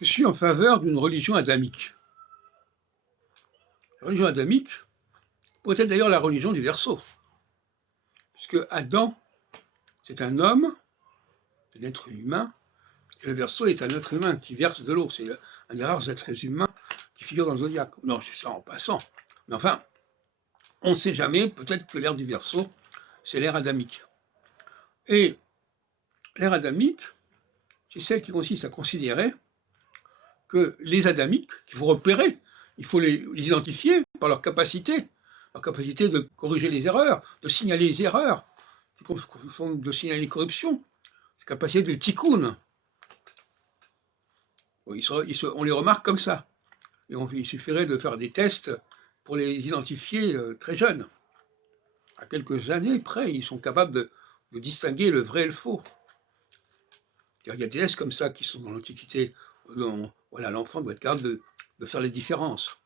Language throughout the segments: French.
Je suis en faveur d'une religion adamique. La religion adamique pourrait être d'ailleurs la religion du Verseau, puisque Adam, c'est un homme, un être humain, et le Verseau est un être humain qui verse de l'eau. C'est un des rares êtres humains qui figure dans le zodiaque. Non, c'est ça en passant. Mais enfin, on ne sait jamais, peut-être que l'ère du Verseau, c'est l'ère adamique. Et l'ère adamique, c'est celle qui consiste à considérer que les adamiques, qu'il faut repérer, il faut les identifier par leur capacité de corriger les erreurs, de signaler les erreurs, de signaler les corruptions, la capacité de tikkun. On les remarque comme ça. Et il suffirait de faire des tests pour les identifier très jeunes. À quelques années près, ils sont capables de distinguer le vrai et le faux. Il y a des tests comme ça qui sont dans l'Antiquité. Voilà, l'enfant doit être capable de faire les différences.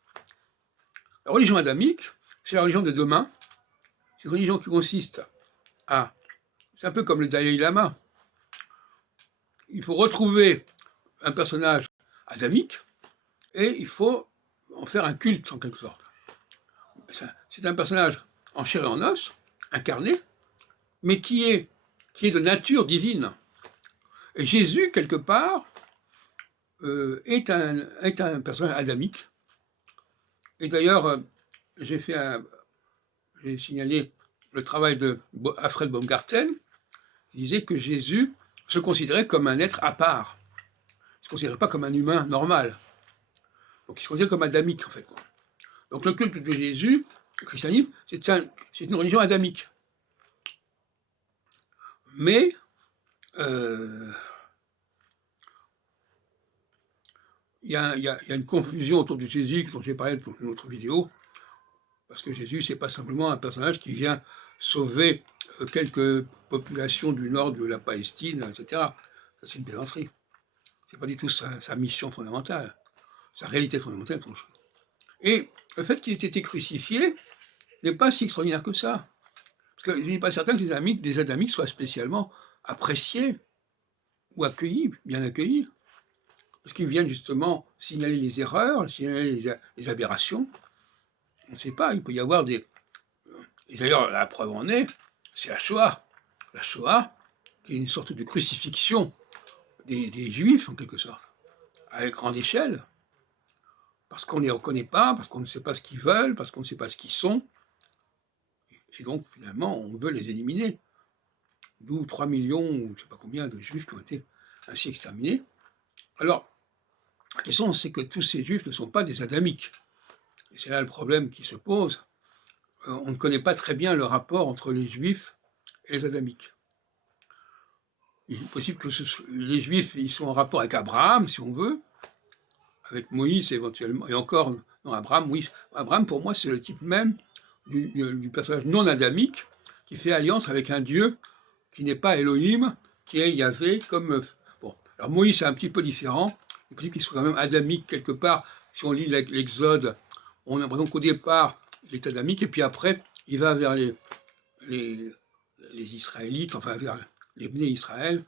La religion adamique, c'est la religion de demain. C'est une religion qui consiste à... C'est un peu comme le Dalai Lama. Il faut retrouver un personnage adamique et il faut en faire un culte, en quelque sorte. C'est un personnage en chair et en os, incarné, mais qui est de nature divine. Et Jésus, quelque part, est un personnage adamique. Et d'ailleurs, j'ai signalé le travail de Alfred Baumgarten, qui disait que Jésus se considérait comme un être à part. Il ne se considérait pas comme un humain normal. Donc il se considérait comme adamique, en fait. Donc le culte de Jésus, le christianisme, c'est une religion adamique. Mais il y a une confusion autour de Jésus, dont j'ai parlé dans une autre vidéo, parce que Jésus, ce n'est pas simplement un personnage qui vient sauver quelques populations du nord de la Palestine, etc. Ça, c'est une plaisanterie. Ce n'est pas du tout sa mission fondamentale, sa réalité fondamentale. Et le fait qu'il ait été crucifié n'est pas si extraordinaire que ça. Parce que je n'est pas certain que les adamiques soient spécialement appréciés ou accueillis, bien accueillis. Parce qu'ils viennent justement signaler les erreurs, signaler les aberrations. On ne sait pas, il peut y avoir des... Et d'ailleurs, la preuve en est, c'est la Shoah. La Shoah, qui est une sorte de crucifixion des Juifs, en quelque sorte, à grande échelle, parce qu'on ne les reconnaît pas, parce qu'on ne sait pas ce qu'ils veulent, parce qu'on ne sait pas ce qu'ils sont, et donc, finalement, on veut les éliminer. D'où 3 millions, ou je ne sais pas combien de Juifs qui ont été ainsi exterminés. Alors, la question, c'est que tous ces Juifs ne sont pas des adamiques. Et c'est là le problème qui se pose. On ne connaît pas très bien le rapport entre les Juifs et les adamiques. Il est possible que les Juifs ils sont en rapport avec Abraham, si on veut, avec Moïse éventuellement, et encore, non, Abraham, oui. Abraham, pour moi, c'est le type même du personnage non adamique qui fait alliance avec un Dieu qui n'est pas Elohim, qui est Yahvé, comme... Bon, alors Moïse, c'est un petit peu différent. Il est possible qu'il soit quand même adamique quelque part. Si on lit l'Exode, on a l'impression qu'au départ, il est adamique, et puis après, il va vers les Israélites, enfin vers les Bnei Israël.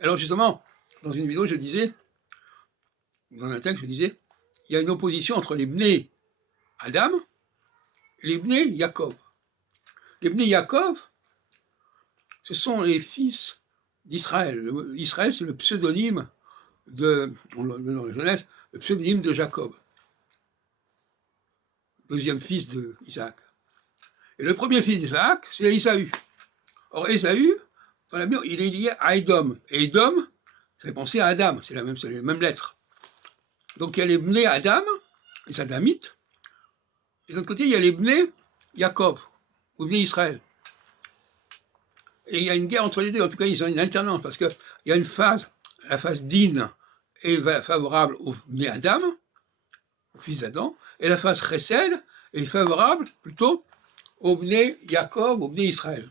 Alors justement, dans une vidéo, je disais, dans un texte, je disais, il y a une opposition entre les Bnei Adam et les Bnei Yaakov. Les Bnei Yaakov, ce sont les fils d'Israël. Israël, c'est le pseudonyme dans la Genèse, le pseudonyme de Jacob, deuxième fils d'Isaac. Et le premier fils d'Isaac, c'est Ésaü. Or, Ésaü, dans la Bible, il est lié à Édom. Et Édom, ça fait penser à Adam, c'est les mêmes lettres. Donc, il y a les Bnei Adam, les Adamites, et de l'autre côté, il y a les Bnei Yaakov, ou Bnei Israël. Et il y a une guerre entre les deux, en tout cas, ils ont une alternance, parce qu'il y a une phase, la phase d'In est favorable au Bnei Adam, au fils d'Adam, et la phase Chesed est favorable plutôt au Bnei Yaakov, au Bnei Israël.